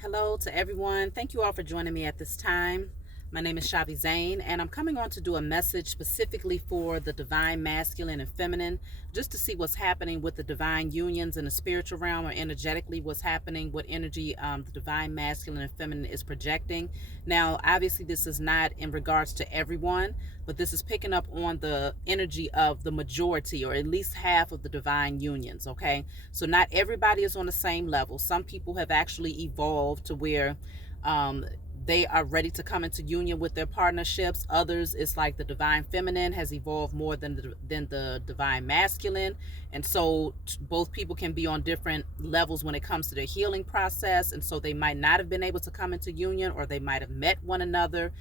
Hello to everyone. Thank you all for joining me at this time. My name is Shavi Zane, and I'm coming on to do a message specifically for the divine masculine and feminine, just to see what's happening with the divine unions in the spiritual realm, or energetically what's happening, what energy the divine masculine and feminine is projecting. Now, obviously, this is not in regards to everyone, but this is picking up on the energy of the majority, or at least half of the divine unions, okay? So not everybody is on the same level. Some people have actually evolved to where um, they are ready to come into union with their partnerships. Others, it's like the divine feminine has evolved more than the divine masculine, and so both people can be on different levels when it comes to their healing process. And so they might not have been able to come into union, or they might have met one another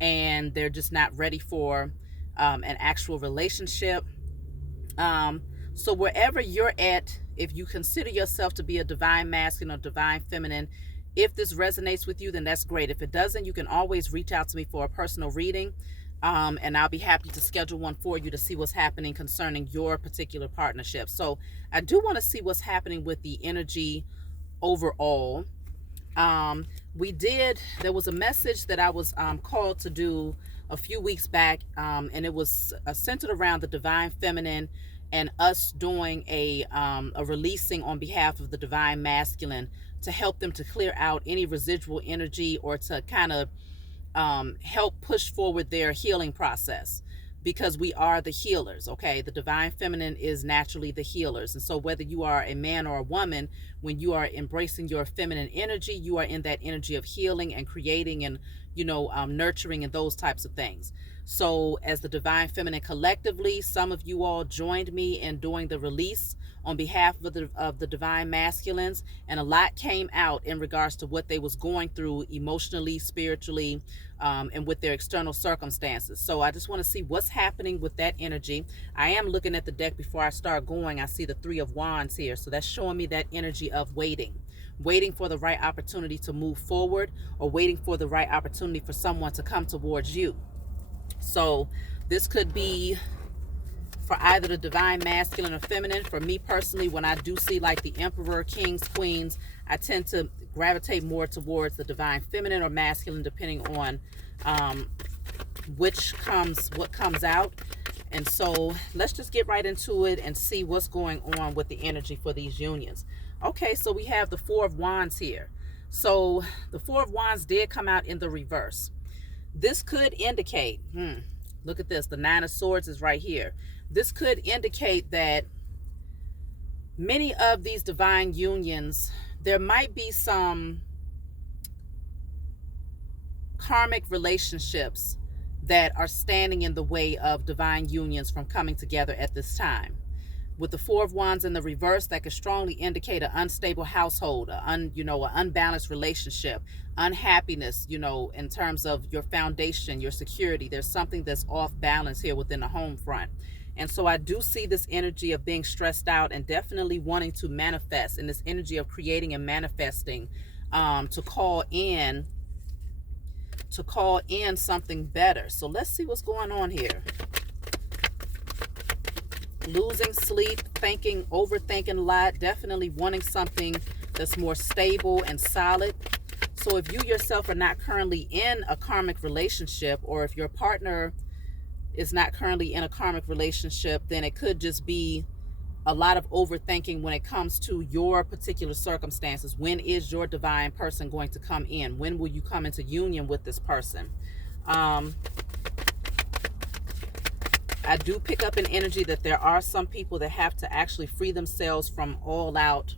and they're just not ready for an actual relationship. So wherever you're at, if you consider yourself to be a divine masculine or divine feminine, if this resonates with you, then that's great. If it doesn't, you can always reach out to me for a personal reading, and I'll be happy to schedule one for you to see what's happening concerning your particular partnership. So I do want to see what's happening with the energy overall. There was a message that I was called to do a few weeks back, and it was centered around the divine feminine and us doing a releasing on behalf of the divine masculine to help them to clear out any residual energy, or to kind of help push forward their healing process, because we are the healers. Okay, the divine feminine is naturally the healers, and so whether you are a man or a woman, when you are embracing your feminine energy, you are in that energy of healing and creating and nurturing and those types of things. So as the divine feminine collectively, some of you all joined me in doing the release on behalf of the divine masculines, and a lot came out in regards to what they was going through emotionally, spiritually, and with their external circumstances. So I just want to see what's happening with that energy. I am looking at the deck before I start going. I see the Three of Wands here, so that's showing me that energy of waiting for the right opportunity to move forward, or waiting for the right opportunity for someone to come towards you. So this could be for either the divine masculine or feminine. For me personally, when I do see like the emperor, kings, queens, I tend to gravitate more towards the divine feminine or masculine, depending on what comes out. And so let's just get right into it and see what's going on with the energy for these unions. Okay, so we have the Four of Wands here. So the Four of Wands did come out in the reverse. This could indicate, look at this, the Nine of Swords is right here. This could indicate that many of these divine unions, there might be some karmic relationships that are standing in the way of divine unions from coming together at this time. With the Four of Wands in the reverse, that could strongly indicate an unstable household, an unbalanced relationship, unhappiness, in terms of your foundation, your security. There's something that's off balance here within the home front. And so I do see this energy of being stressed out and definitely wanting to manifest, and this energy of creating and manifesting, to call in something better. So let's see what's going on here. Losing sleep, overthinking a lot, definitely wanting something that's more stable and solid. So if you yourself are not currently in a karmic relationship, or if your partner is not currently in a karmic relationship, then it could just be a lot of overthinking when it comes to your particular circumstances. When is your divine person going to come in? When will you come into union with this person? I do pick up an energy that there are some people that have to actually free themselves from all out,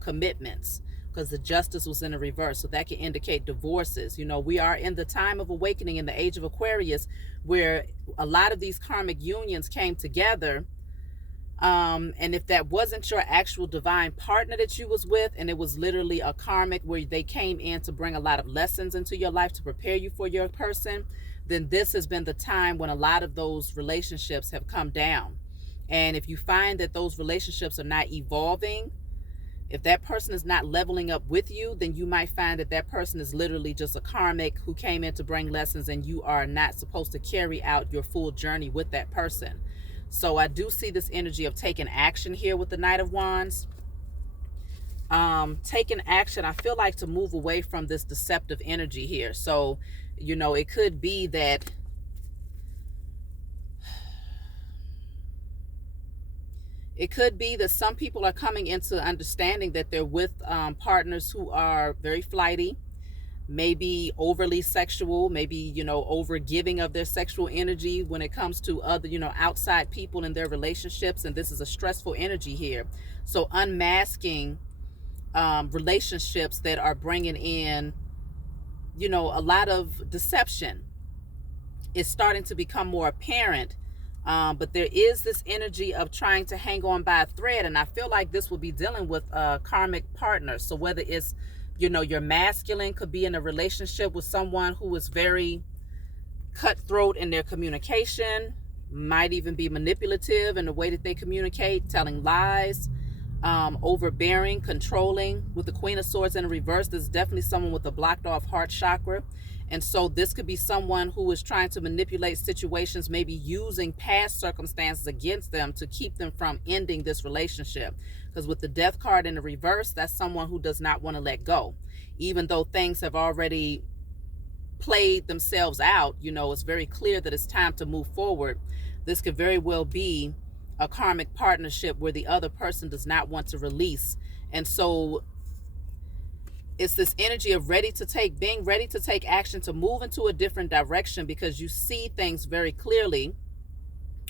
commitments, because the Justice was in the reverse. So that can indicate divorces. We are in the time of awakening in the age of Aquarius, where a lot of these karmic unions came together. And if that wasn't your actual divine partner that you was with, and it was literally a karmic where they came in to bring a lot of lessons into your life to prepare you for your person, then this has been the time when a lot of those relationships have come down. And if you find that those relationships are not evolving, if that person is not leveling up with you, then you might find that that person is literally just a karmic who came in to bring lessons, and you are not supposed to carry out your full journey with that person. So I do see this energy of taking action here with the Knight of Wands. taking action, I feel like, to move away from this deceptive energy here. So, it could be that some people are coming into understanding that they're with partners who are very flighty, maybe overly sexual, maybe, over giving of their sexual energy when it comes to other, outside people in their relationships. And this is a stressful energy here. So unmasking relationships that are bringing in, a lot of deception is starting to become more apparent. But there is this energy of trying to hang on by a thread. And I feel like this will be dealing with karmic partners. So whether it's, your masculine could be in a relationship with someone who is very cutthroat in their communication, might even be manipulative in the way that they communicate, telling lies, overbearing, controlling. With the Queen of Swords in the reverse, there's definitely someone with a blocked off heart chakra. And so this could be someone who is trying to manipulate situations, maybe using past circumstances against them to keep them from ending this relationship. Because with the Death card in the reverse, that's someone who does not want to let go. Even though things have already played themselves out, it's very clear that it's time to move forward. This could very well be a karmic partnership where the other person does not want to release. And so it's this energy of being ready to take action, to move into a different direction, because you see things very clearly,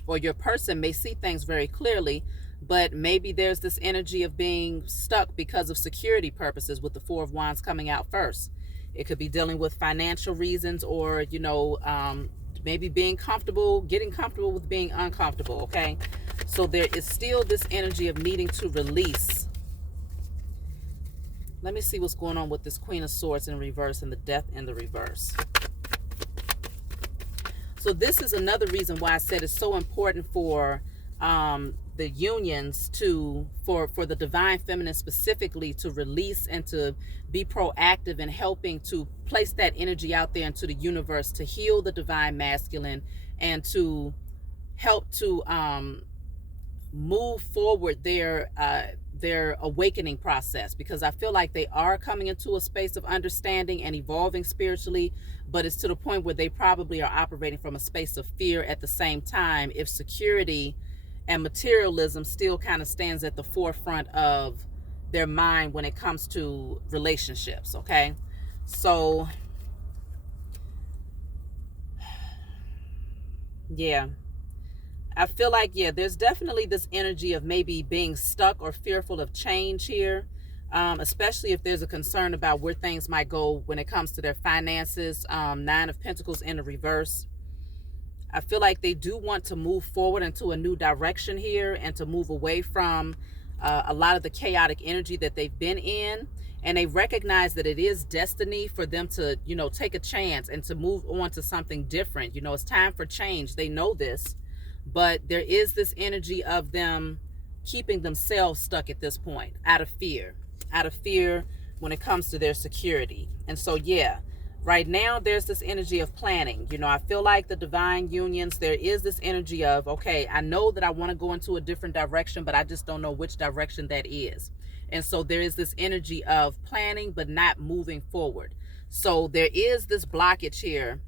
or your person may see things very clearly, but maybe there's this energy of being stuck because of security purposes, with the Four of Wands coming out first. It could be dealing with financial reasons, or, maybe getting comfortable with being uncomfortable, okay? So there is still this energy of needing to release. Let me see what's going on with this Queen of Swords in reverse and the Death in the reverse. So this is another reason why I said it's so important for the unions for the divine feminine specifically to release and to be proactive in helping to place that energy out there into the universe, to heal the divine masculine and to help to move forward their awakening process, because I feel like they are coming into a space of understanding and evolving spiritually, but it's to the point where they probably are operating from a space of fear at the same time, if security and materialism still kind of stands at the forefront of their mind when it comes to relationships. Okay, so yeah, I feel like, there's definitely this energy of maybe being stuck or fearful of change here, especially if there's a concern about where things might go when it comes to their finances. Nine of Pentacles in the reverse. I feel like they do want to move forward into a new direction here and to move away from a lot of the chaotic energy that they've been in. And they recognize that it is destiny for them to, take a chance and to move on to something different. It's time for change. They know this. But there is this energy of them keeping themselves stuck at this point out of fear when it comes to their security. And so, right now there's this energy of planning. I feel like the divine unions, there is this energy of, okay, I know that I want to go into a different direction, but I just don't know which direction that is. And so there is this energy of planning, but not moving forward. So there is this blockage here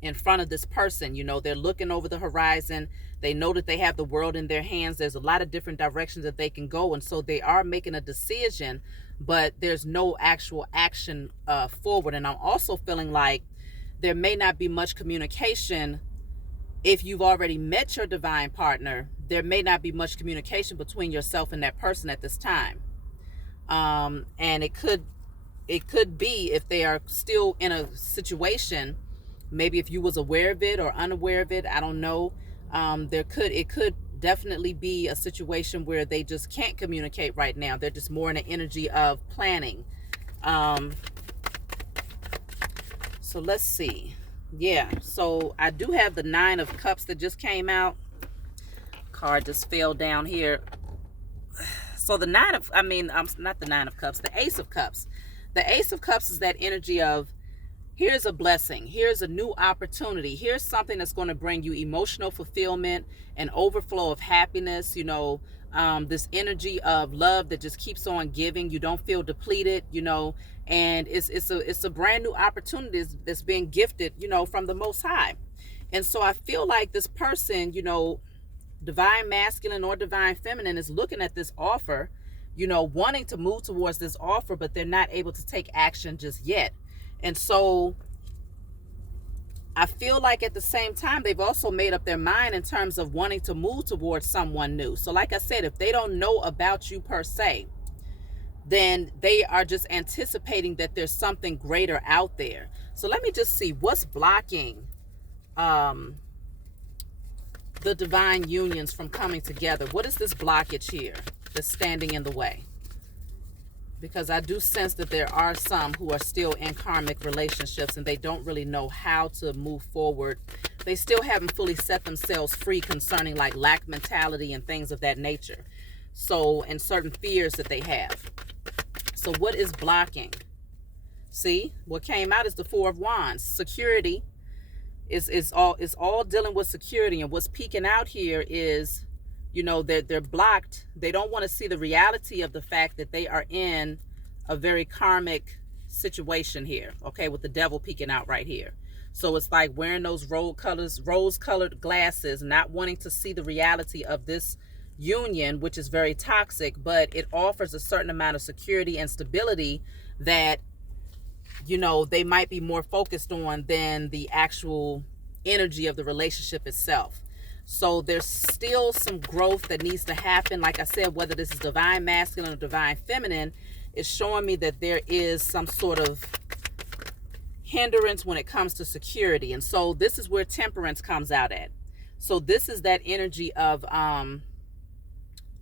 in front of this person. They're looking over the horizon. They know that they have the world in their hands. There's a lot of different directions that they can go. And so they are making a decision, but there's no actual action forward. And I'm also feeling like there may not be much communication. If you've already met your divine partner, there may not be much communication between yourself and that person at this time. And it could be, if they are still in a situation, maybe if you was aware of it or unaware of it, I don't know. It could definitely be a situation where they just can't communicate right now. They're just more in an energy of planning. So let's see. So I do have the Nine of Cups that just came out. Card just fell down here. So the not the Nine of Cups, the Ace of Cups. The Ace of Cups is that energy of, here's a blessing. Here's a new opportunity. Here's something that's going to bring you emotional fulfillment, an overflow of happiness, this energy of love that just keeps on giving. You don't feel depleted, and it's a brand new opportunity that's being gifted, from the Most High. And so I feel like this person, divine masculine or divine feminine, is looking at this offer, wanting to move towards this offer, but they're not able to take action just yet. And so I feel like at the same time, they've also made up their mind in terms of wanting to move towards someone new. So like I said, if they don't know about you per se, then they are just anticipating that there's something greater out there. So let me just see what's blocking the divine unions from coming together. What is this blockage here that's standing in the way? Because I do sense that there are some who are still in karmic relationships and they don't really know how to move forward. They still haven't fully set themselves free concerning like lack mentality and things of that nature. So, and certain fears that they have. So what is blocking? See, what came out is the Four of Wands. Security is all dealing with security. And what's peeking out here is, they're blocked. They don't want to see the reality of the fact that they are in a very karmic situation here, okay, with the devil peeking out right here. So it's like wearing those rose-colored glasses, not wanting to see the reality of this union, which is very toxic, but it offers a certain amount of security and stability that, they might be more focused on than the actual energy of the relationship itself. So there's still some growth that needs to happen. Like I said, whether this is divine masculine or divine feminine, it's showing me that there is some sort of hindrance when it comes to security. And so this is where temperance comes out at. So this is that energy of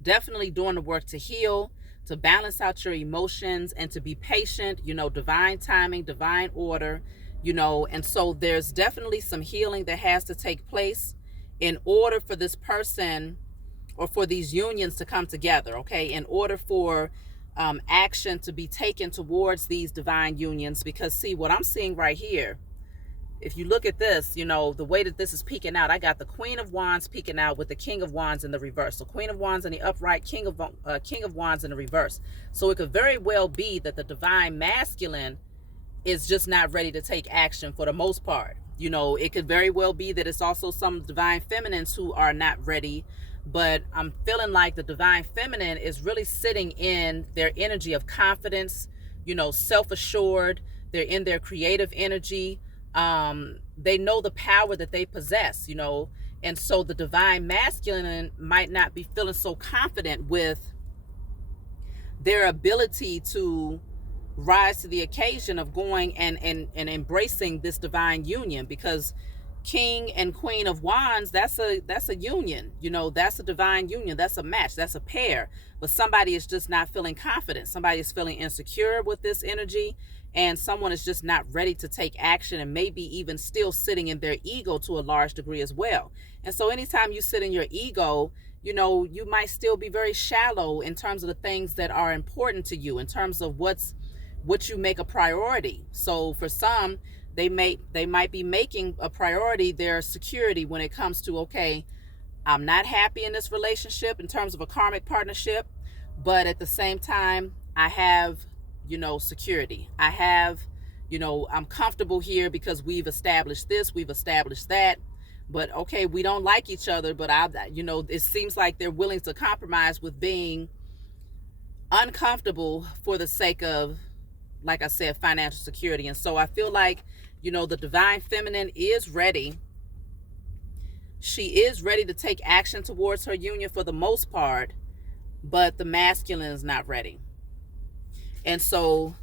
definitely doing the work to heal, to balance out your emotions, and to be patient, divine timing, divine order, and so there's definitely some healing that has to take place in order for this person or for these unions to come together, okay? In order for action to be taken towards these divine unions. Because see, what I'm seeing right here, if you look at this, the way that this is peeking out, I got the Queen of Wands peeking out with the King of Wands in the reverse. So Queen of Wands in the upright, King of Wands in the reverse. So it could very well be that the divine masculine is just not ready to take action for the most part. It could very well be that it's also some divine feminines who are not ready, but I'm feeling like the divine feminine is really sitting in their energy of confidence, self-assured. They're in their creative energy. They know the power that they possess, and so the divine masculine might not be feeling so confident with their ability to rise to the occasion of going and embracing this divine union. Because King and Queen of Wands, that's a union, that's a divine union, that's a match, that's a pair. But somebody is just not feeling confident. Somebody is feeling insecure with this energy, and someone is just not ready to take action, and maybe even still sitting in their ego to a large degree as well. And so anytime you sit in your ego, you might still be very shallow in terms of the things that are important to you, in terms of what you make a priority. So for some, they might be making a priority their security when it comes to, okay, I'm not happy in this relationship in terms of a karmic partnership, but at the same time, I have, security. I have, I'm comfortable here because we've established this, we've established that. But okay, we don't like each other, but it seems like they're willing to compromise with being uncomfortable for the sake of, like I said, financial security. And so I feel like, the divine feminine is ready. She is ready to take action towards her union for the most part, but the masculine is not ready. And so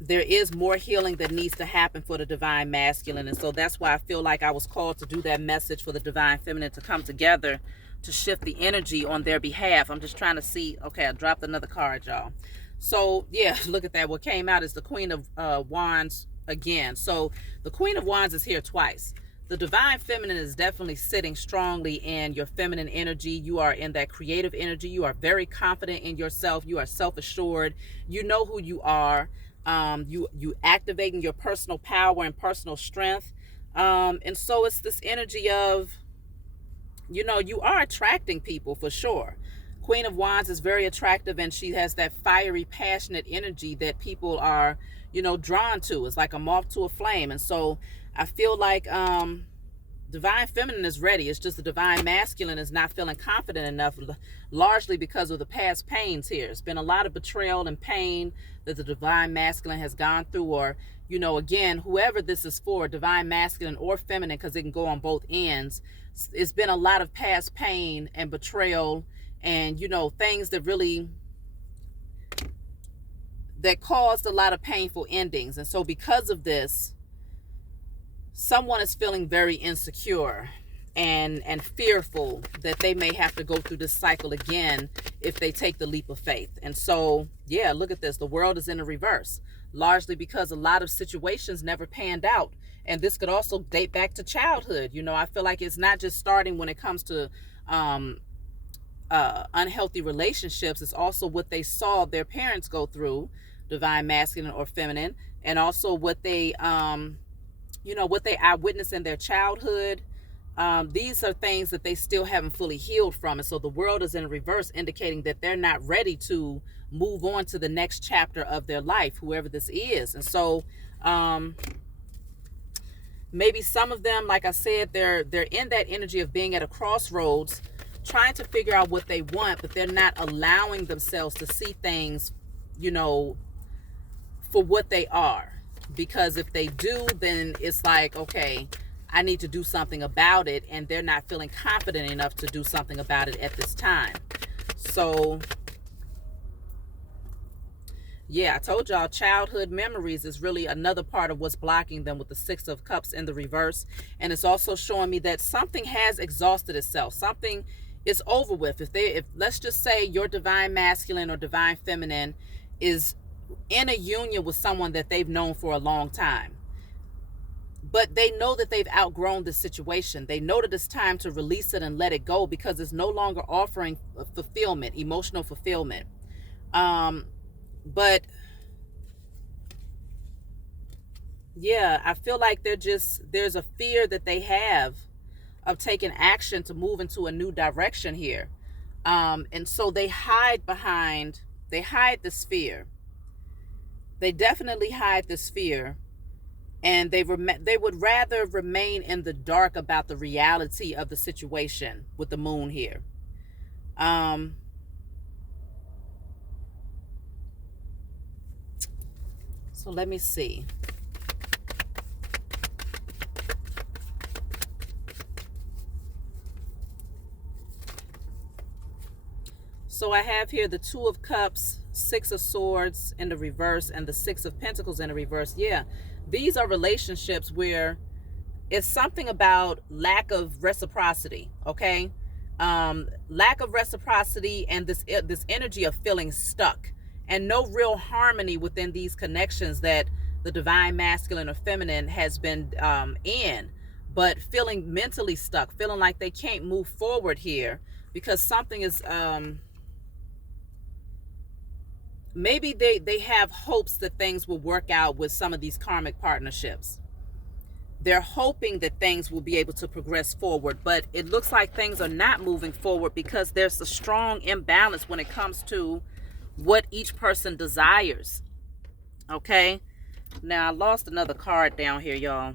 there is more healing that needs to happen for the divine masculine. And so that's why I feel like I was called to do that message for the divine feminine to come together to shift the energy on their behalf. I'm just trying to see. Okay, I dropped another card, y'all. So yeah, look at that. What came out is the Queen of Wands again. So the Queen of Wands is here twice. The divine feminine is definitely sitting strongly in your feminine energy. You are in that creative energy. You are very confident in yourself. You are self-assured. You know who you are. You activating your personal power and personal strength. And so it's this energy of you know, you are attracting people for sure. Queen of Wands is very attractive, and she has that fiery, passionate energy that people are, you know, drawn to. It's like a moth to a flame. And so I feel like divine feminine is ready. It's just the divine masculine is not feeling confident enough, largely because of the past pains here. It's been a lot of betrayal and pain that the divine masculine has gone through, or, you know, again, whoever this is for, divine masculine or feminine, because it can go on both ends. It's been a lot of past pain and betrayal, and, you know, things that really, that caused a lot of painful endings. And so because of this, someone is feeling very insecure and fearful that they may have to go through this cycle again if they take the leap of faith. And so, yeah, look at this. The world is in a reverse, largely because a lot of situations never panned out. And this could also date back to childhood. You know, I feel like it's not just starting when it comes to unhealthy relationships. It's also what they saw their parents go through, divine masculine or feminine, and also what they you know, what they eyewitnessed in their childhood. These are things that they still haven't fully healed from. And so the world is in reverse, indicating that they're not ready to move on to the next chapter of their life, whoever this is. And so maybe some of them, like I said, they're in that energy of being at a crossroads, trying to figure out what they want, but they're not allowing themselves to see things, you know, for what they are. Because if they do, then it's like, okay, I need to do something about it, and they're not feeling confident enough to do something about it at this time. So yeah, I told y'all childhood memories is really another part of what's blocking them with the Six of Cups in the reverse. And it's also showing me that something has exhausted itself. Something is over with. If let's just say your divine masculine or divine feminine is in a union with someone that they've known for a long time, but they know that they've outgrown the situation. They know that it's time to release it and let it go because it's no longer offering fulfillment, emotional fulfillment. But yeah, I feel like there's a fear that they have of taking action to move into a new direction here. And so they hide this fear. They definitely hide this fear, and they would rather remain in the dark about the reality of the situation with the moon here. So let me see. So I have here the Two of Cups, Six of Swords in the reverse, and the Six of Pentacles in the reverse. Yeah, these are relationships where it's something about lack of reciprocity, okay? Lack of reciprocity and this energy of feeling stuck and no real harmony within these connections that the divine masculine or feminine has been in, but feeling mentally stuck, feeling like they can't move forward here because something is... maybe they have hopes that things will work out with some of these karmic partnerships. They're hoping that things will be able to progress forward, but it looks like things are not moving forward because there's a strong imbalance when it comes to what each person desires. Okay, now I lost another card down here, y'all.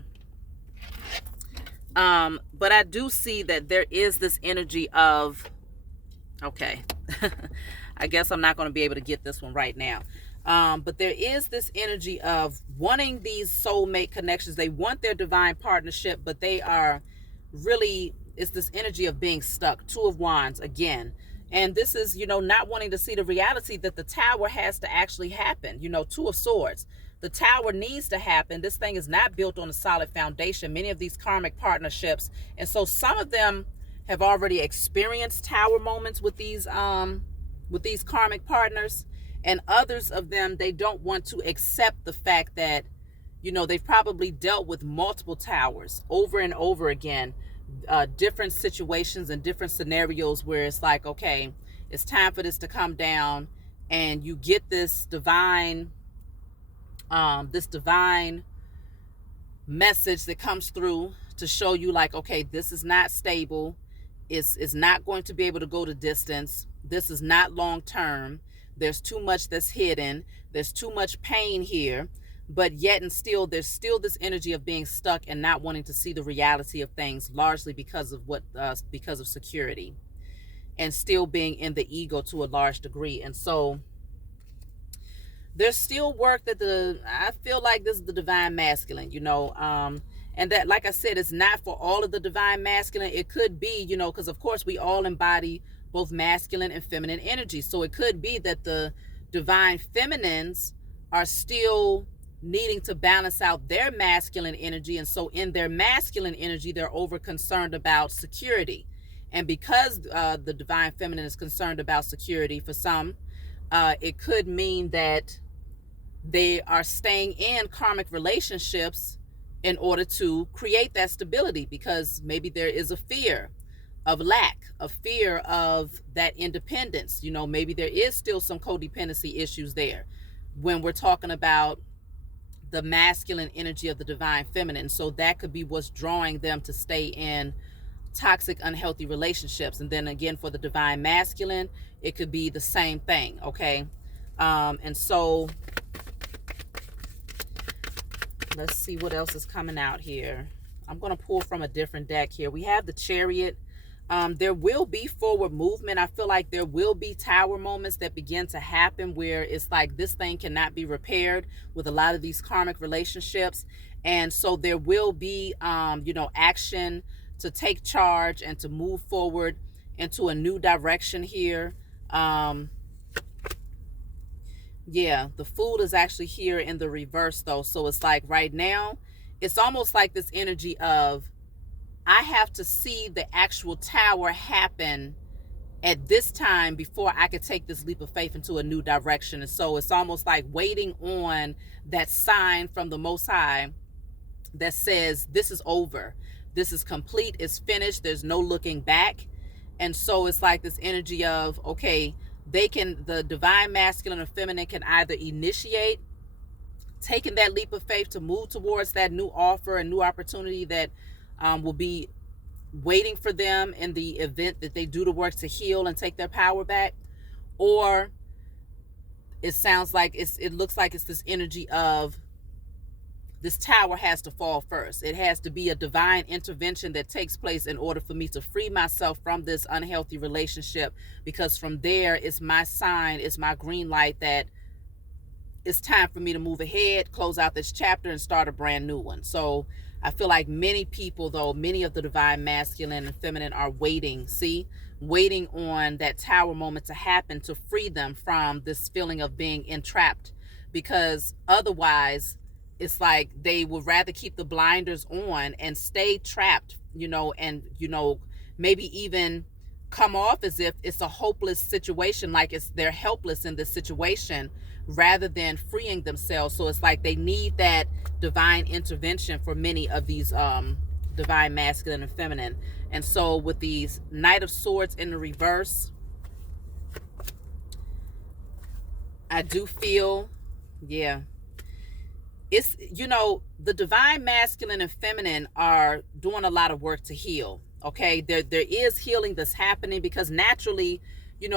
But I do see that there is this energy of, okay, I guess I'm not going to be able to get this one right now. But there is this energy of wanting these soulmate connections. They want their divine partnership, but they are really, it's this energy of being stuck. Two of Wands again. And this is, you know, not wanting to see the reality that the tower has to actually happen. You know, Two of Swords. The tower needs to happen. This thing is not built on a solid foundation. Many of these karmic partnerships. And so some of them have already experienced tower moments with these karmic partners. And others of them, they don't want to accept the fact that, you know, they've probably dealt with multiple towers over and over again, different situations and different scenarios where it's like, okay, it's time for this to come down, and you get this divine message that comes through to show you like, okay, this is not stable. Is not going to be able to go the distance. This is not long term. There's too much that's hidden. There's too much pain here. But yet and still, there's still this energy of being stuck and not wanting to see the reality of things, largely because of security, and still being in the ego to a large degree. And so there's still work that I feel like this is the divine masculine, and that, like I said, it's not for all of the divine masculine. It could be, because of course we all embody both masculine and feminine energy. So it could be that the divine feminines are still needing to balance out their masculine energy. And so in their masculine energy, they're over concerned about security. And because the divine feminine is concerned about security for some, it could mean that they are staying in karmic relationships in order to create that stability, because maybe there is a fear of lack, a fear of that independence. Maybe there is still some codependency issues there when we're talking about the masculine energy of the divine feminine. So that could be what's drawing them to stay in toxic, unhealthy relationships. And then again, for the divine masculine, it could be the same thing. Okay. And so let's see what else is coming out here. I'm going to pull from a different deck here. We have the Chariot. There will be forward movement. I feel like there will be tower moments that begin to happen where it's like this thing cannot be repaired with a lot of these karmic relationships. And so there will be, action to take charge and to move forward into a new direction here. Yeah, the Fool is actually here in the reverse though. So it's like right now, it's almost like this energy of, I have to see the actual tower happen at this time before I could take this leap of faith into a new direction. And so it's almost like waiting on that sign from the Most High that says, this is over. This is complete. It's finished. There's no looking back. And so it's like this energy of, okay, the divine masculine or feminine can either initiate taking that leap of faith to move towards that new offer, a new opportunity that will be waiting for them in the event that they do the work to heal and take their power back. Or it sounds like it looks like it's this energy of, this tower has to fall first. It has to be a divine intervention that takes place in order for me to free myself from this unhealthy relationship, because from there, it's my sign, it's my green light that it's time for me to move ahead, close out this chapter, and start a brand new one. So I feel like many people, though, many of the divine masculine and feminine are waiting on that tower moment to happen to free them from this feeling of being entrapped, because otherwise it's like they would rather keep the blinders on and stay trapped, and, maybe even come off as if it's a hopeless situation, like they're helpless in this situation, rather than freeing themselves. So it's like they need that divine intervention for many of these divine masculine and feminine. And so with these Knight of Swords in the reverse, I do feel, yeah, it's, the divine masculine and feminine are doing a lot of work to heal. Okay, there is healing that's happening, because naturally,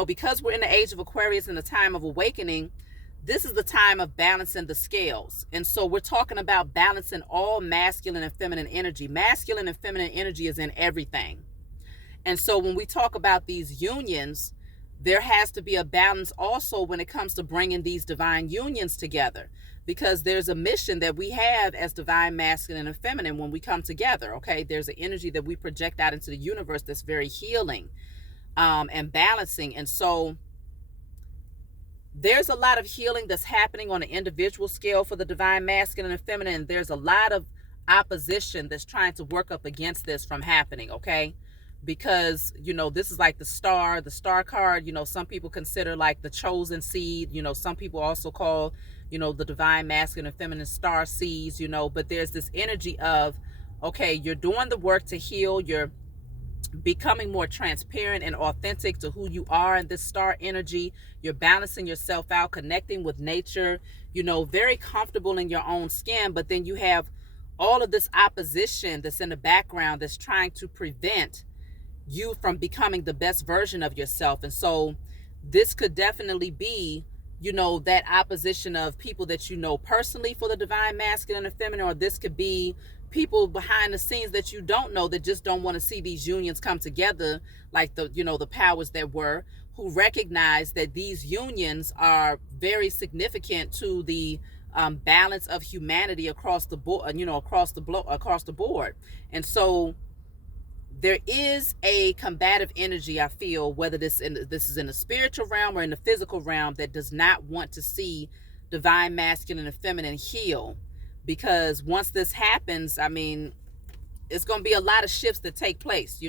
because we're in the age of Aquarius and the time of awakening, this is the time of balancing the scales. And so we're talking about balancing all masculine and feminine energy. Masculine and feminine energy is in everything. And so when we talk about these unions, there has to be a balance also when it comes to bringing these divine unions together, because there's a mission that we have as divine masculine and feminine when we come together. Okay, there's an energy that we project out into the universe that's very healing and balancing. And so there's a lot of healing that's happening on an individual scale for the divine masculine and feminine. And there's a lot of opposition that's trying to work up against this from happening. Okay, because this is like the star card. Some people consider like the chosen seed. Some people also call the divine masculine and feminine star seeds. But there's this energy of, okay, you're doing the work to heal, you're becoming more transparent and authentic to who you are in this star energy, you're balancing yourself out, connecting with nature, very comfortable in your own skin. But then you have all of this opposition that's in the background that's trying to prevent you from becoming the best version of yourself. And so this could definitely be, that opposition of people that you know personally for the divine masculine and feminine, or this could be people behind the scenes that you don't know that just don't want to see these unions come together, like the powers that were, who recognize that these unions are very significant to the balance of humanity across the board, across the board. And so there is a combative energy, I feel, whether this is in the spiritual realm or in the physical realm, that does not want to see divine masculine and feminine heal. Because once this happens, I mean, it's going to be a lot of shifts that take place,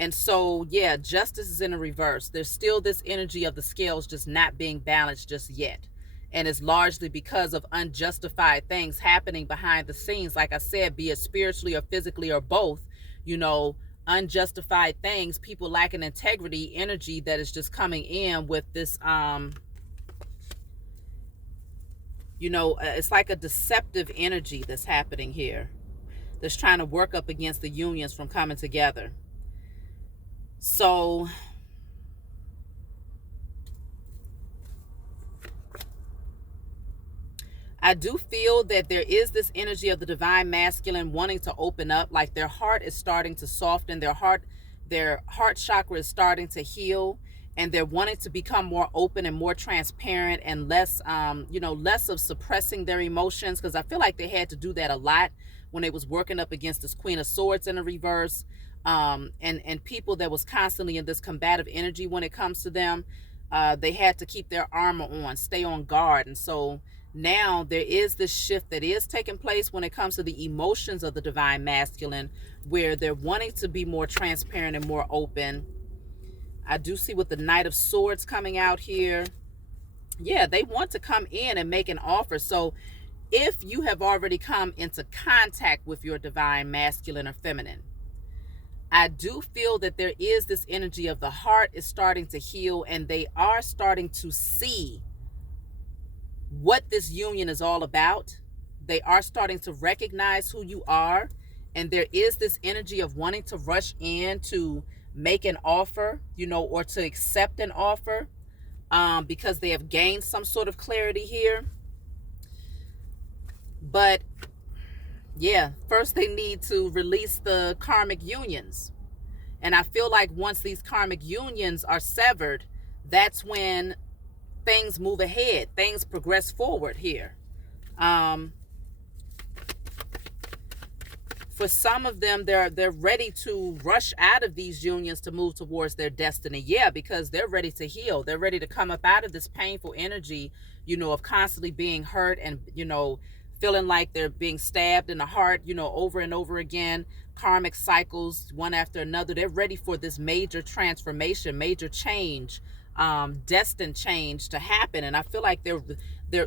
and so, yeah, justice is in a reverse. There's still this energy of the scales just not being balanced just yet. And it's largely because of unjustified things happening behind the scenes. Like I said, be it spiritually or physically or both, unjustified things, people lacking integrity, energy that is just coming in with this, it's like a deceptive energy that's happening here, that's trying to work up against the unions from coming together. So I do feel that there is this energy of the divine masculine wanting to open up, like their heart is starting to soften, their heart chakra is starting to heal, and they're wanting to become more open and more transparent, and less less of suppressing their emotions, because I feel like they had to do that a lot when they was working up against this Queen of Swords in the reverse, and people that was constantly in this combative energy when it comes to them. They had to keep their armor on, stay on guard. And so now there is this shift that is taking place when it comes to the emotions of the divine masculine, where they're wanting to be more transparent and more open. I do see with the Knight of Swords coming out here. Yeah, they want to come in and make an offer. So if you have already come into contact with your divine masculine or feminine, I do feel that there is this energy of the heart is starting to heal, and they are starting to see what this union is all about. They are starting to recognize who you are, and there is this energy of wanting to rush in to make an offer, or to accept an offer, because they have gained some sort of clarity here. But yeah, first they need to release the karmic unions. And I feel like once these karmic unions are severed, that's when things move ahead, things progress forward here. For some of them, they're ready to rush out of these unions to move towards their destiny. Yeah, because they're ready to heal. They're ready to come up out of this painful energy, of constantly being hurt and, feeling like they're being stabbed in the heart, over and over again. Karmic cycles, one after another. They're ready for this major transformation, major change, destined change to happen. And I feel like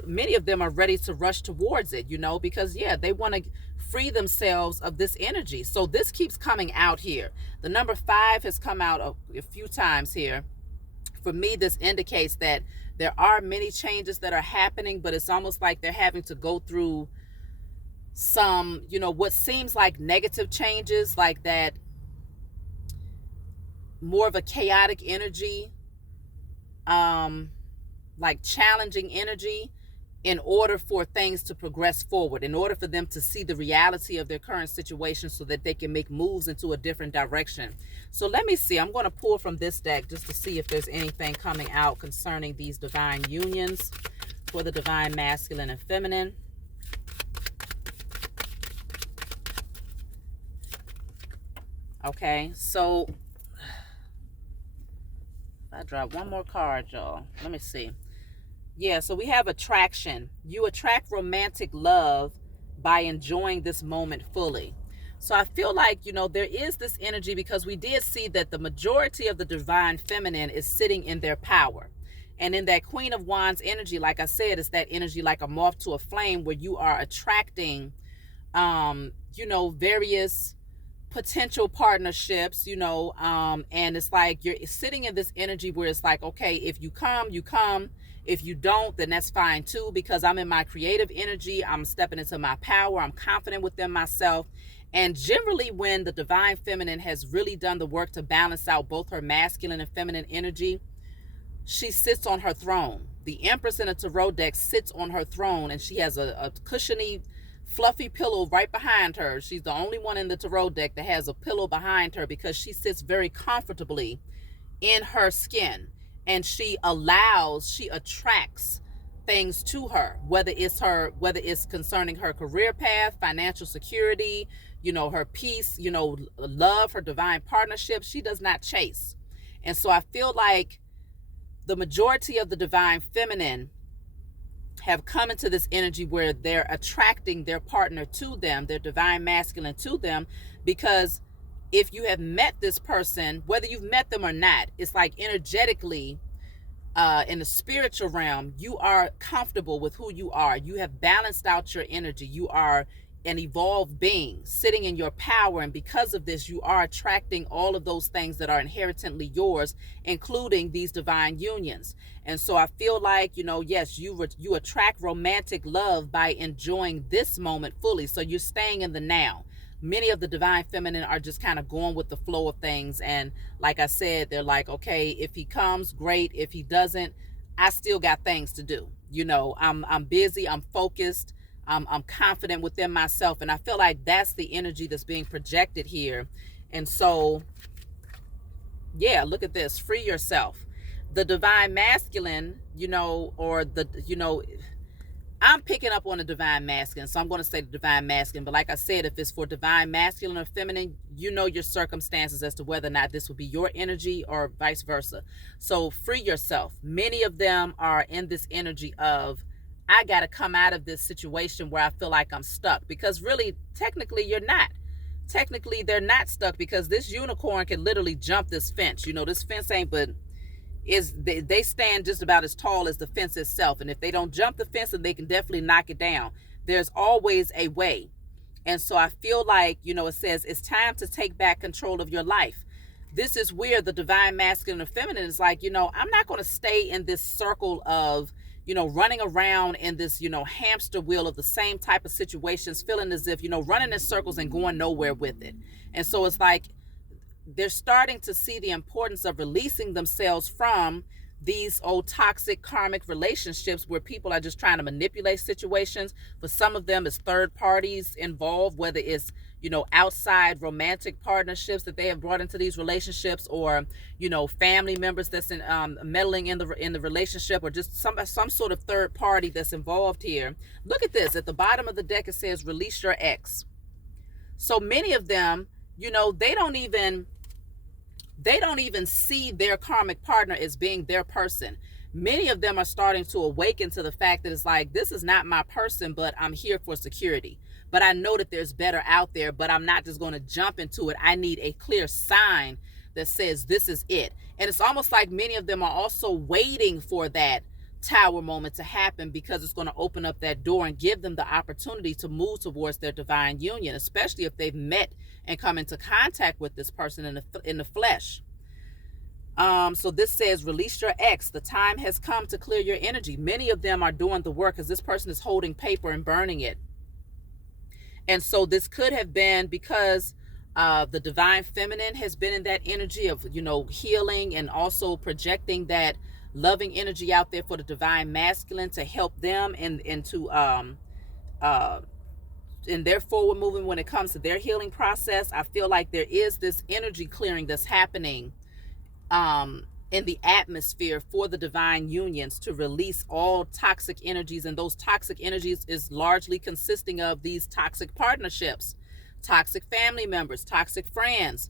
many of them are ready to rush towards it, because yeah, they want to free themselves of this energy. So this keeps coming out here. The number 5 has come out a few times here. For me, this indicates that there are many changes that are happening, but it's almost like they're having to go through some, what seems like negative changes, like that more of a chaotic energy, like challenging energy, in order for things to progress forward, in order for them to see the reality of their current situation so that they can make moves into a different direction. So let me see. I'm going to pull from this deck just to see if there's anything coming out concerning these divine unions for the divine masculine and feminine. Okay, so I dropped one more card, y'all. Let me see. Yeah, so we have attraction. You attract romantic love by enjoying this moment fully. So I feel like, there is this energy, because we did see that the majority of the divine feminine is sitting in their power. And in that Queen of Wands energy, like I said, it's that energy like a moth to a flame, where you are attracting, various potential partnerships, and it's like you're sitting in this energy where it's like, okay, if you come, you come. If you don't, then that's fine too, because I'm in my creative energy. I'm stepping into my power. I'm confident within myself. And generally, when the divine feminine has really done the work to balance out both her masculine and feminine energy, she sits on her throne. The Empress in a tarot deck sits on her throne, and she has a cushiony, fluffy pillow right behind her. She's the only one in the tarot deck that has a pillow behind her because she sits very comfortably in her skin, and she attracts things to her, whether it's concerning her career path, financial security, her peace, love, her divine partnership. She does not chase. And so I feel like the majority of the divine feminine have come into this energy where they're attracting their partner to them, their divine masculine to them, because if you have met this person, whether you've met them or not, it's like energetically, in the spiritual realm, you are comfortable with who you are. You have balanced out your energy. You are an evolved being sitting in your power, and because of this, you are attracting all of those things that are inherently yours, including these divine unions. And so I feel like, yes, you attract romantic love by enjoying this moment fully. So you're staying in the now. Many of the divine feminine are just kind of going with the flow of things, and like I said, they're like, okay, if he comes, great. If he doesn't, I still got things to do. I'm busy, I'm focused, I'm confident within myself, and I feel like that's the energy that's being projected here. And so, yeah, look at this. Free yourself. The divine masculine, I'm picking up on the divine masculine, so I'm going to say the divine masculine. But like I said, if it's for divine masculine or feminine, your circumstances as to whether or not this will be your energy or vice versa. So free yourself. Many of them are in this energy of, I got to come out of this situation where I feel like I'm stuck. Because really, technically, you're not. Technically, they're not stuck, because this unicorn can literally jump this fence. This fence ain't but... they stand just about as tall as the fence itself, and if they don't jump the fence, then they can definitely knock it down. There's always a way. And so I feel like, it says it's time to take back control of your life. This is where the divine masculine and feminine is like, I'm not going to stay in this circle of, running around in this, hamster wheel of the same type of situations, feeling as if, running in circles and going nowhere with it. And so it's like, they're starting to see the importance of releasing themselves from these old toxic karmic relationships where people are just trying to manipulate situations. For some of them, it's third parties involved, whether it's, outside romantic partnerships that they have brought into these relationships, or, family members that's meddling in the relationship, or just some sort of third party that's involved here. Look at this. At the bottom of the deck, it says, release your ex. So many of them, they don't even see their karmic partner as being their person. Many of them are starting to awaken to the fact that it's like, this is not my person, but I'm here for security. But I know that there's better out there, but I'm not just going to jump into it. I need a clear sign that says this is it. And it's almost like many of them are also waiting for that tower moment to happen, because it's going to open up that door and give them the opportunity to move towards their divine union, especially if they've met and come into contact with this person in the flesh. So this says, release your ex. The time has come to clear your energy. Many of them are doing the work, because this person is holding paper and burning it. And so this could have been because the divine feminine has been in that energy of, healing, and also projecting that loving energy out there for the divine masculine to help them into in their forward movement when it comes to their healing process. I feel like there is this energy clearing that's happening in the atmosphere for the divine unions to release all toxic energies. And those toxic energies is largely consisting of these toxic partnerships, toxic family members, toxic friends,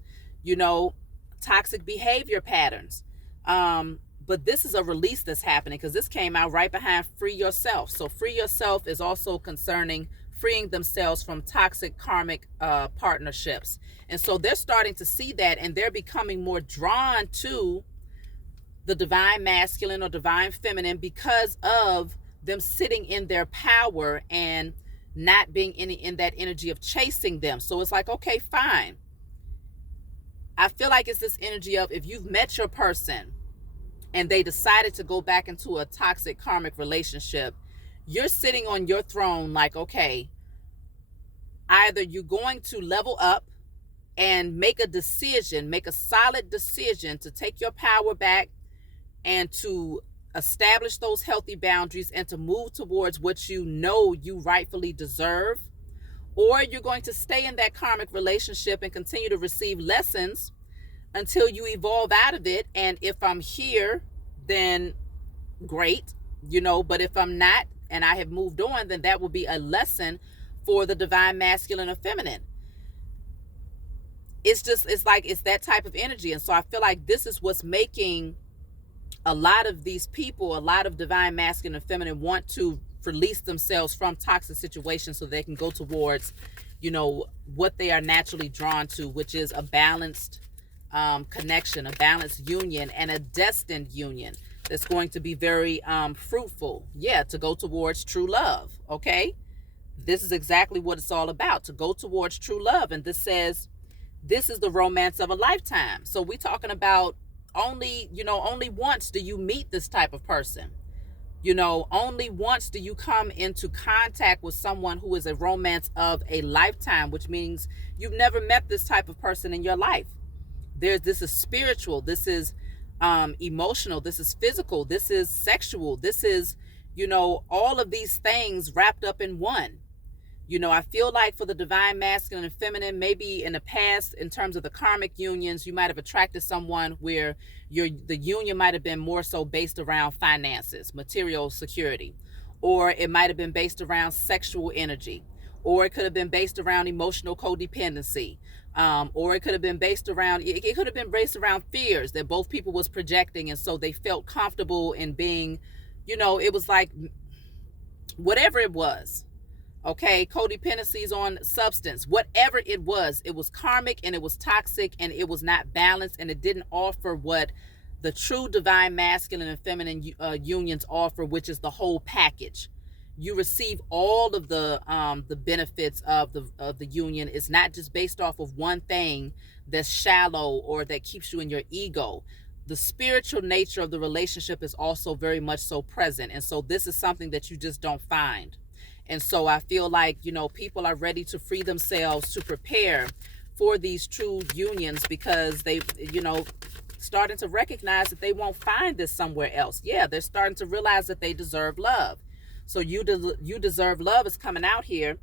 toxic behavior patterns. But this is a release that's happening, because this came out right behind free yourself. So free yourself is also concerning freeing themselves from toxic karmic partnerships. And so they're starting to see that, and they're becoming more drawn to the divine masculine or divine feminine because of them sitting in their power and not being in that energy of chasing them. So it's like, okay, fine. I feel like it's this energy of, if you've met your person and they decided to go back into a toxic karmic relationship, you're sitting on your throne like, okay, Either you're going to level up and make a decision, make a solid decision to take your power back and to establish those healthy boundaries and to move towards what you know you rightfully deserve, or you're going to stay in that karmic relationship and continue to receive lessons until you evolve out of it. And if I'm here, then great, but if I'm not and I have moved on, then that will be a lesson for the divine masculine or feminine. It's that type of energy. And so I feel like this is what's making a lot of these people, a lot of divine masculine and feminine, want to release themselves from toxic situations so they can go towards, what they are naturally drawn to, which is a balanced connection, a balanced union, and a destined union that's going to be very fruitful. Yeah, to go towards true love. Okay, this is exactly what it's all about, to go towards true love. And this says this is the romance of a lifetime. So we're talking about only once do you meet this type of person. Only once do you come into contact with someone who is a romance of a lifetime, which means you've never met this type of person in your life. This is spiritual, this is emotional, this is physical, this is sexual, this is, all of these things wrapped up in one. I feel like for the divine masculine and feminine, maybe in the past, in terms of the karmic unions, you might have attracted someone where the union might have been more so based around finances, material security, or it might have been based around sexual energy, or it could have been based around emotional codependency, or it could have been based around fears that both people was projecting, and so they felt comfortable in being, it was like whatever it was. Okay, codependencies on substance, whatever it was karmic, and it was toxic, and it was not balanced, and it didn't offer what the true divine masculine and feminine unions offer, which is the whole package. You receive all of the benefits of the union. It's not just based off of one thing that's shallow or that keeps you in your ego. The spiritual nature of the relationship is also very much so present, and so this is something that you just don't find. And so I feel like, people are ready to free themselves, to prepare for these true unions, because they, starting to recognize that they won't find this somewhere else. Yeah, they're starting to realize that they deserve love. So you deserve love is coming out here,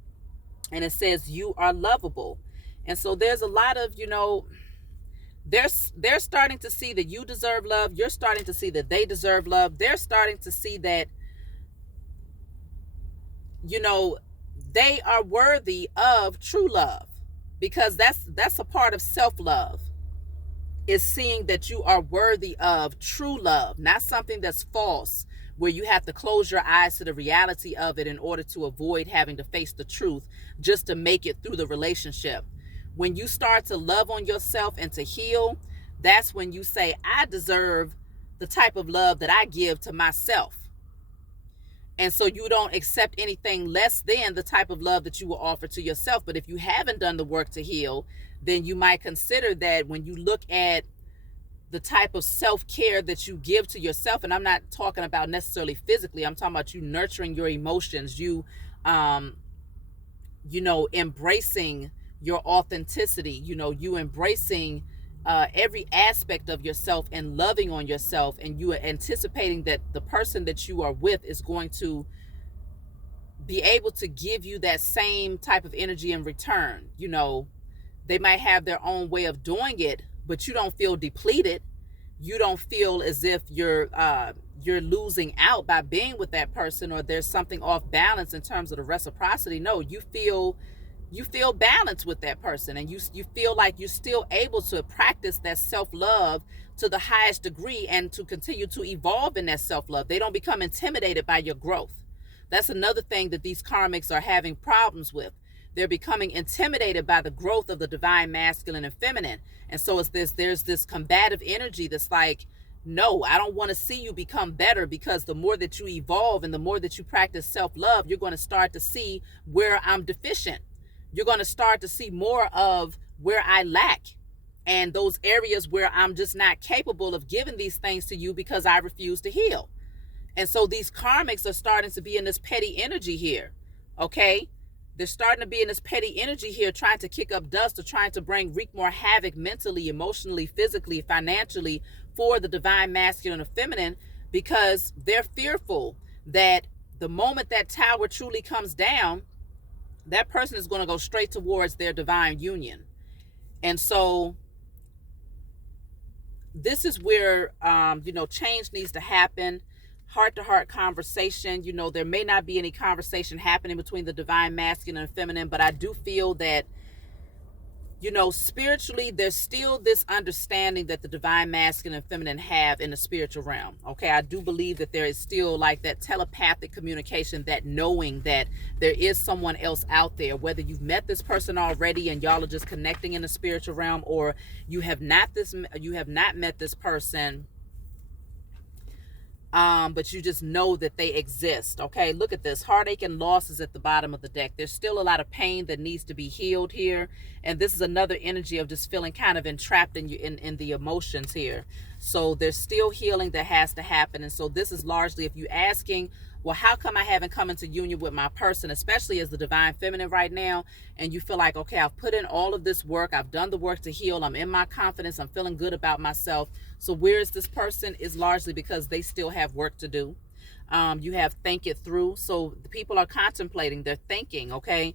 and it says you are lovable. And so there's a lot of, they're starting to see that you deserve love. You're starting to see that they deserve love. They're starting to see that they are worthy of true love, because that's a part of self-love, is seeing that you are worthy of true love, not something that's false, where you have to close your eyes to the reality of it in order to avoid having to face the truth just to make it through the relationship. When you start to love on yourself and to heal, that's when you say, I deserve the type of love that I give to myself. And so you don't accept anything less than the type of love that you will offer to yourself. But if you haven't done the work to heal, then you might consider that when you look at the type of self-care that you give to yourself, and I'm not talking about necessarily physically, I'm talking about you nurturing your emotions, you embracing your authenticity, you embracing every aspect of yourself and loving on yourself, and you are anticipating that the person that you are with is going to be able to give you that same type of energy in return. They might have their own way of doing it, but you don't feel depleted. You don't feel as if you're losing out by being with that person, or there's something off balance in terms of the reciprocity. No, you feel balanced with that person, and you feel like you're still able to practice that self-love to the highest degree and to continue to evolve in that self-love. They don't become intimidated by your growth. That's another thing that these karmics are having problems with. They're becoming intimidated by the growth of the divine masculine and feminine. And so there's this combative energy that's like, no, I don't want to see you become better, because the more that you evolve and the more that you practice self-love, you're going to start to see where I'm deficient. You're going to start to see more of where I lack, and those areas where I'm just not capable of giving these things to you because I refuse to heal. And so these karmics are starting to be in this petty energy here. Okay. they're starting to be in this petty energy here, trying to kick up dust or trying to wreak more havoc mentally, emotionally, physically, financially for the divine masculine or feminine, because they're fearful that the moment that tower truly comes down, that person is going to go straight towards their divine union. And so this is where, change needs to happen. Heart-to-heart conversation. There may not be any conversation happening between the divine masculine and feminine, but I do feel that, spiritually, there's still this understanding that the divine masculine and feminine have in the spiritual realm. Okay, I do believe that there is still like that telepathic communication, that knowing that there is someone else out there, whether you've met this person already and y'all are just connecting in the spiritual realm, or you have not met this person, but you just know that they exist. Okay, look at this. Heartache and loss is at the bottom of the deck. There's still a lot of pain that needs to be healed here. And this is another energy of just feeling kind of entrapped in the emotions here. So there's still healing that has to happen. And so this is largely, if you're asking, well, how come I haven't come into union with my person, especially as the divine feminine right now, and you feel like, okay, I've put in all of this work, I've done the work to heal, I'm in my confidence, I'm feeling good about myself. So where is this person? Is largely because they still have work to do. You have think it through. So the people are contemplating, they're thinking, okay,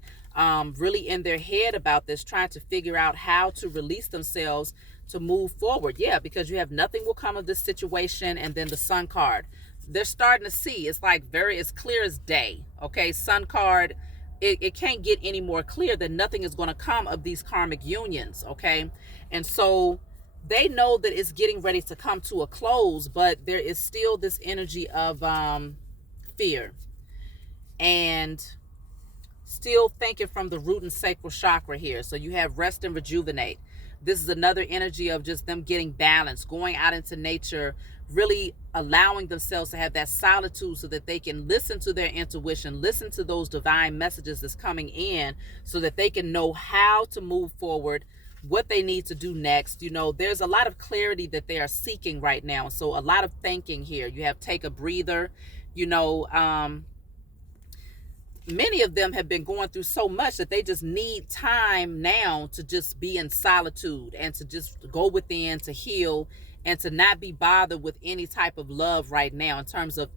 really in their head about this, trying to figure out how to release themselves to move forward. Yeah, because you have nothing will come of this situation, and then the Sun card. They're starting to see, it's like it's clear as day. Okay, Sun card, it can't get any more clear that nothing is going to come of these karmic unions. Okay, and so they know that it's getting ready to come to a close, but there is still this energy of fear, and still thinking from the root and sacral chakra here. So you have rest and rejuvenate. This is another energy of just them getting balanced, going out into nature, really allowing themselves to have that solitude so that they can listen to their intuition, listen to those divine messages that's coming in, so that they can know how to move forward, what they need to do next. There's a lot of clarity that they are seeking right now. So a lot of thinking here. You have take a breather. Many of them have been going through so much that they just need time now to just be in solitude and to just go within, to heal, and to not be bothered with any type of love right now, in terms of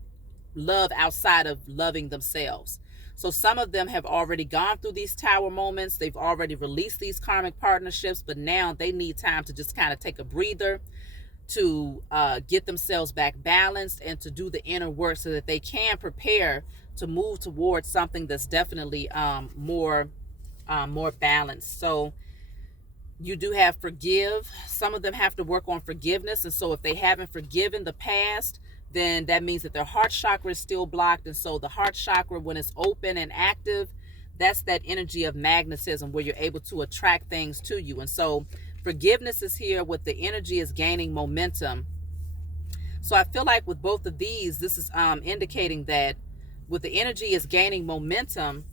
love outside of loving themselves. So some of them have already gone through these tower moments. They've already released these karmic partnerships, but now they need time to just kind of take a breather, to get themselves back balanced, and to do the inner work so that they can prepare to move towards something that's definitely more balanced. So you do have forgive. Some of them have to work on forgiveness. And so if they haven't forgiven the past, then that means that their heart chakra is still blocked. And so the heart chakra, when it's open and active, that's that energy of magnetism, where you're able to attract things to you. And so forgiveness is here, with the energy is gaining momentum. So I feel like with both of these, this is indicating that with the energy is gaining momentum,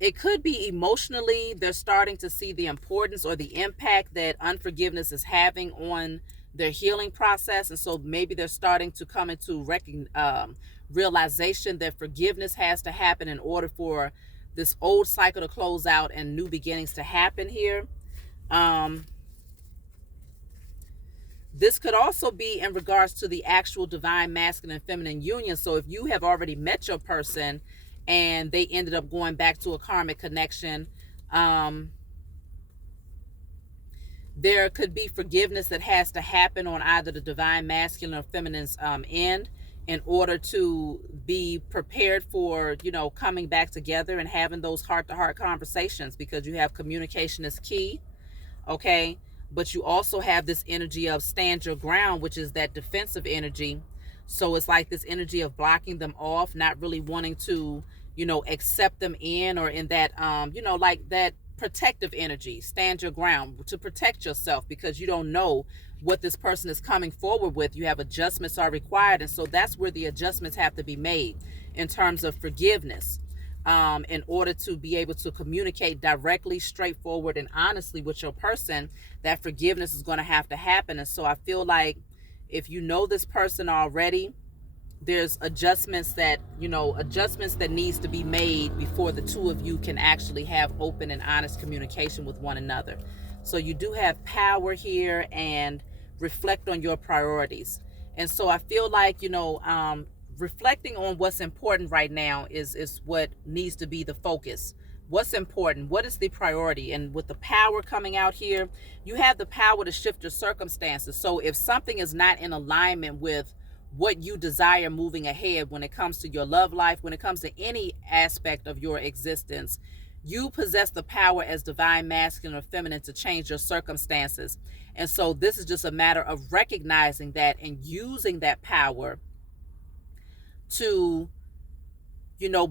it could be emotionally, they're starting to see the importance or the impact that unforgiveness is having on their healing process. And so maybe they're starting to come into realization that forgiveness has to happen in order for this old cycle to close out and new beginnings to happen here. This could also be in regards to the actual divine masculine and feminine union. So if you have already met your person and they ended up going back to a karmic connection, there could be forgiveness that has to happen on either the divine masculine or feminine's end, in order to be prepared for, coming back together and having those heart-to-heart conversations, because you have communication is key. Okay. But you also have this energy of stand your ground, which is that defensive energy. So it's like this energy of blocking them off, not really wanting to, accept them in, or in that, like that protective energy. Stand your ground, to protect yourself, because you don't know what this person is coming forward with. You have adjustments are required. And so that's where the adjustments have to be made in terms of forgiveness. In order to be able to communicate directly, straightforward, and honestly with your person, that forgiveness is going to have to happen. And so I feel like if you know this person already, there's adjustments that, adjustments that needs to be made before the two of you can actually have open and honest communication with one another. So you do have power here, and reflect on your priorities. And so I feel like, reflecting on what's important right now is what needs to be the focus. What's important? What is the priority? And with the power coming out here, you have the power to shift your circumstances. So if something is not in alignment with what you desire moving ahead, when it comes to your love life, when it comes to any aspect of your existence, you possess the power as divine masculine or feminine to change your circumstances. And so this is just a matter of recognizing that and using that power to,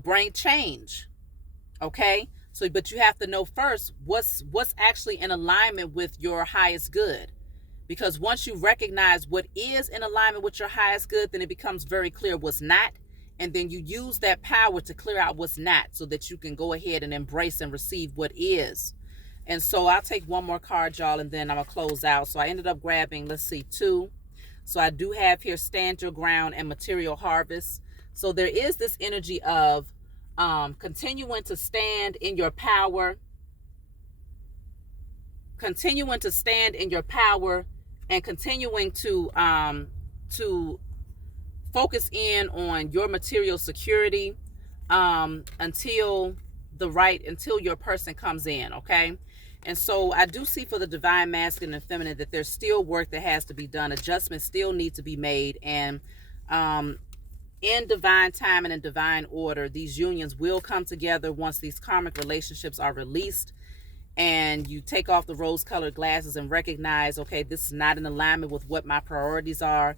bring change. Okay? So, but you have to know first what's actually in alignment with your highest good. Because once you recognize what is in alignment with your highest good, then it becomes very clear what's not. And then you use that power to clear out what's not, so that you can go ahead and embrace and receive what is. And so I'll take one more card, y'all, and then I'm going to close out. So I ended up grabbing, let's see, 2. So I do have here stand your ground and material harvest. So there is this energy of continuing to stand in your power, and continuing to focus in on your material security until your person comes in. Okay. And so I do see for the divine masculine and feminine that there's still work that has to be done. Adjustments still need to be made. And in divine time and in divine order, these unions will come together once these karmic relationships are released. And you take off the rose-colored glasses and recognize, okay, this is not in alignment with what my priorities are.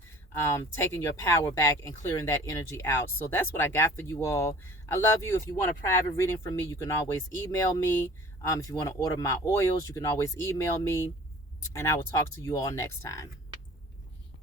Taking your power back and clearing that energy out. So that's what I got for you all. I love you. If you want a private reading from me, you can always email me. If you want to order my oils, you can always email me. And I will talk to you all next time.